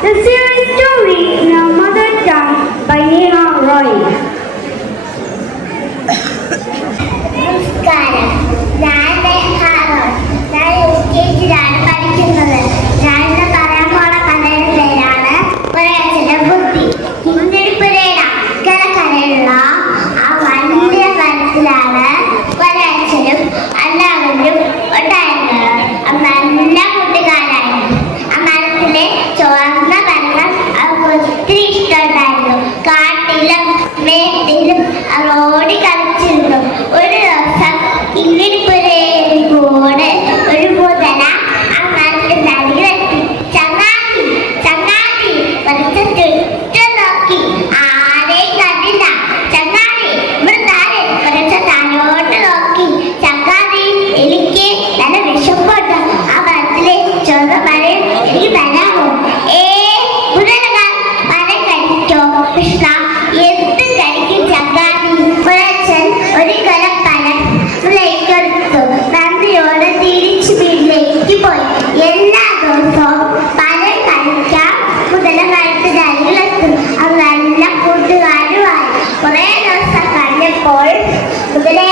The series ¡Suscríbete